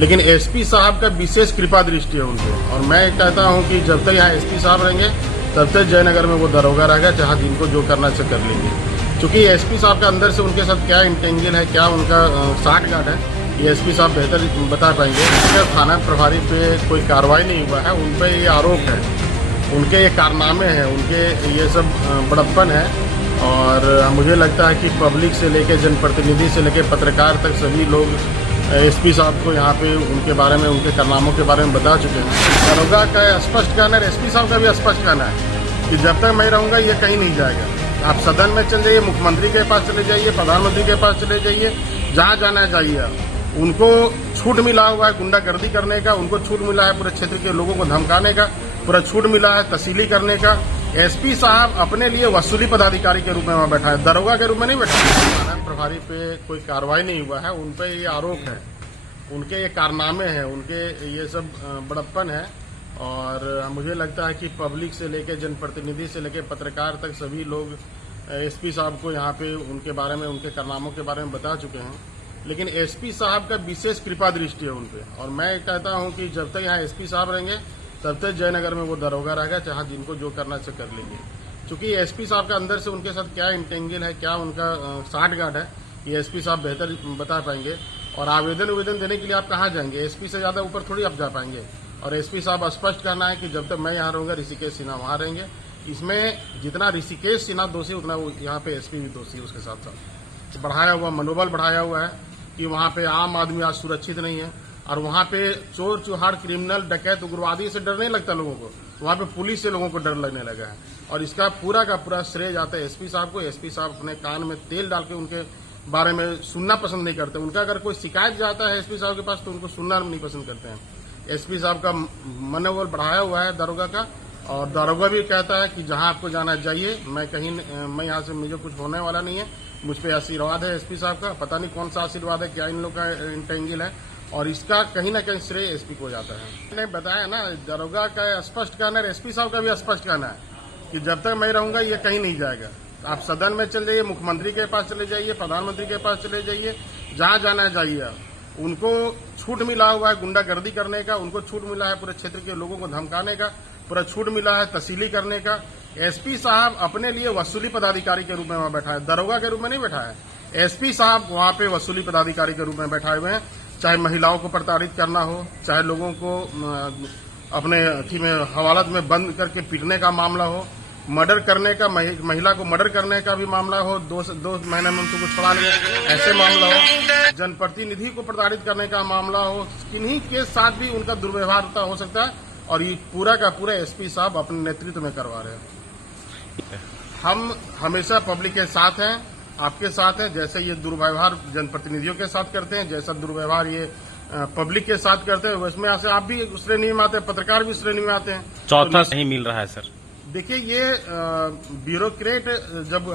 लेकिन एसपी साहब का विशेष कृपा दृष्टि है उनके, और मैं कहता हूं कि जब तक यहाँ एसपी साहब रहेंगे तब तक जयनगर में वो दरोगा रहेगा, चाहे जिनको जो करना है कर लेंगे। क्योंकि एसपी साहब का अंदर से उनके साथ क्या इंटेंजन है, क्या उनका साठगांठ है, ये एसपी साहब बेहतर बता पाएंगे। थाना प्रभारी पे कोई कार्रवाई नहीं हुआ है, उन पर ये आरोप है, उनके ये कारनामे हैं, उनके ये सब बड़प्पन है। और मुझे लगता है कि पब्लिक से लेकर जनप्रतिनिधि से लेकर पत्रकार तक सभी लोग एसपी साहब को यहाँ पे उनके बारे में, उनके कारनामों के बारे में बता चुके हैं। दरोगा का स्पष्ट कहना है, एसपी साहब का भी स्पष्ट कहना है कि जब तक मैं रहूंगा ये कहीं नहीं जाएगा। आप सदन में चले जाइए, मुख्यमंत्री के पास चले जाइए, प्रधानमंत्री के पास चले जाइए, जहाँ जाना है जाइए। उनको छूट मिला हुआ है गुंडागर्दी करने का, उनको छूट मिला है पूरे क्षेत्र के लोगों को धमकाने का, पूरा छूट मिला है तहसीली करने का। एसपी साहब अपने लिए वसूली पदाधिकारी के रूप में वहां बैठा है, दरोगा के रूप में नहीं बैठा है। थाना प्रभारी पे कोई कार्रवाई नहीं हुआ है, उन पे ये आरोप है, उनके ये कारनामे हैं, उनके ये सब बड़प्पन है। और मुझे लगता है कि पब्लिक से लेकर जनप्रतिनिधि से लेकर पत्रकार तक सभी लोग एसपी साहब को यहाँ पे उनके बारे में, उनके कारनामों के बारे में बता चुके हैं। लेकिन एसपी साहब का विशेष कृपा दृष्टि है उन पे, और मैं कहता हूं कि जब तक यहाँ एसपी साहब रहेंगे तब तक जयनगर में वो दरोगा रहेगा, चाहे जिनको जो करना है कर लेंगे। क्योंकि एसपी साहब का अंदर से उनके साथ क्या इंटेंजन है, क्या उनका साठगांठ है, ये एसपी साहब बेहतर बता पाएंगे। और आवेदन देने के लिए आप कहाँ जाएंगे, एसपी से ज्यादा ऊपर थोड़ी आप जा पाएंगे। और एसपी साहब स्पष्ट करना है कि जब तक मैं यहाँ रहूंगा ऋषिकेश सिन्हा वहां रहेंगे। इसमें जितना ऋषिकेश सिन्हा दोषी उतना यहाँ पे एसपी भी दोषी है। उसके साथ साथ बढ़ाया हुआ मनोबल बढ़ाया हुआ है कि वहां पे आम आदमी आज सुरक्षित नहीं है, और वहां पे चोर चुहाड़ क्रिमिनल डकैत उग्रवादी से डर नहीं लगता लोगों को, वहां पे पुलिस से लोगों को डर लगने लगा है। और इसका पूरा का पूरा श्रेय जाता है एसपी साहब को। एसपी साहब अपने कान में तेल डाल के उनके बारे में सुनना पसंद नहीं करते। उनका अगर कोई शिकायत जाता है एसपी साहब के पास तो उनको सुनना नहीं पसंद करते हैं। एसपी साहब का मनोबल बढ़ाया हुआ है दरोगा का, और दरोगा भी कहता है कि जहां आपको जाना जाइए, मैं यहाँ से मुझे कुछ होने वाला नहीं है। मुझ पे आशीर्वाद है एसपी साहब का, पता नहीं कौन सा आशीर्वाद है, क्या इन लोग का इंटेंजन है, और इसका कहीं ना कहीं श्रेय एसपी को जाता है। मैंने बताया ना, दरोगा का स्पष्ट कहना है, एसपी साहब का भी स्पष्ट कहना है कि जब तक मैं रहूंगा ये कहीं नहीं जाएगा। आप सदन में चले जाइए, मुख्यमंत्री के पास चले जाइए, प्रधानमंत्री के पास चले जाइए, जहाँ जाना है जाइए। उनको छूट मिला हुआ है गुंडागर्दी करने का, उनको छूट मिला है पूरे क्षेत्र के लोगों को धमकाने का, पूरा छूट मिला है तहसीली करने का। एसपी साहब अपने लिए वसूली पदाधिकारी के रूप में वहां बैठा है, दरोगा के रूप में नहीं बैठा है। एसपी साहब वहां पे वसूली पदाधिकारी के रूप में बैठाए हुए हैं। चाहे महिलाओं को प्रताड़ित करना हो, चाहे लोगों को अपने अथी में हवालत में बंद करके पीटने का मामला हो, मर्डर करने का, महिला को मर्डर करने का भी मामला हो, 2 महीने में तुमको छुड़ा लेंगे ऐसे मामला हो, जनप्रतिनिधि को प्रताड़ित करने का मामला हो, किन्हीं के साथ भी उनका दुर्व्यवहार हो सकता है। और ये पूरा का पूरा एसपी साहब अपने नेतृत्व में करवा रहे हैं। हम हमेशा पब्लिक के साथ हैं, आपके साथ हैं। जैसे ये दुर्व्यवहार जनप्रतिनिधियों के साथ करते हैं, जैसा दुर्व्यवहार ये पब्लिक के साथ करते हैं, उसमें से आप भी उस श्रेणी में आते हैं, पत्रकार भी उस श्रेणी में आते हैं। चौथा नहीं मिल रहा है सर। देखिए, ये ब्यूरोक्रेट जब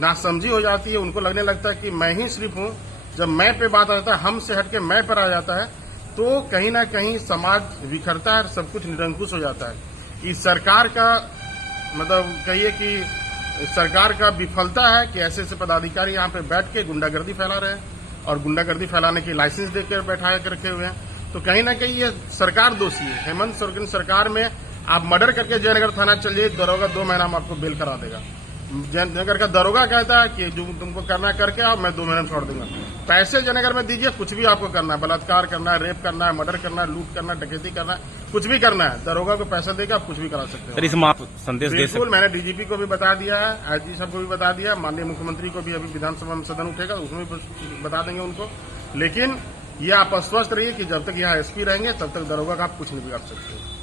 नासमझी हो जाती है, उनको लगने लगता है कि मैं ही सिर्फ हूं। जब मैं पे बात आ जाता है, हम से हटके मैं पर आ जाता है, तो कहीं ना कहीं समाज बिखरता है, सब कुछ निरंकुश हो जाता है। इस सरकार का मतलब कहिए कि सरकार का विफलता है कि ऐसे ऐसे पदाधिकारी यहाँ पे बैठ के गुंडागर्दी फैला रहे हैं, और गुंडागर्दी फैलाने की लाइसेंस देकर बैठाया कर रखे हुए हैं। तो कहीं ना कहीं ये सरकार दोषी है। हेमंत सोरेन सरकार में आप मर्डर करके जयनगर थाना चलिए, दरोगा 2 महीना में आपको बेल करा देगा। जयनगर का दरोगा कहता है कि जो तुमको करना करके आओ, मैं 2 महीने में छोड़ दूंगा। पैसे जयनगर में दीजिए, कुछ भी आपको करना है, बलात्कार करना है, रेप करना है, मर्डर करना है, लूट करना है, डकैती करना है, कुछ भी करना है, दरोगा को पैसा देकर आप कुछ भी करा सकते सर, इस संदेश दे सकते। मैंने डीजीपी को भी बता दिया है, आईजी साहब को भी बता दिया, माननीय मुख्यमंत्री को भी अभी विधानसभा में सदन उठेगा उसमें भी बता देंगे उनको। लेकिन ये आप आश्वस्त रहिए कि जब तक यहाँ एसपी रहेंगे तब तक दरोगा का आप कुछ नहीं बिगाड़ सकते।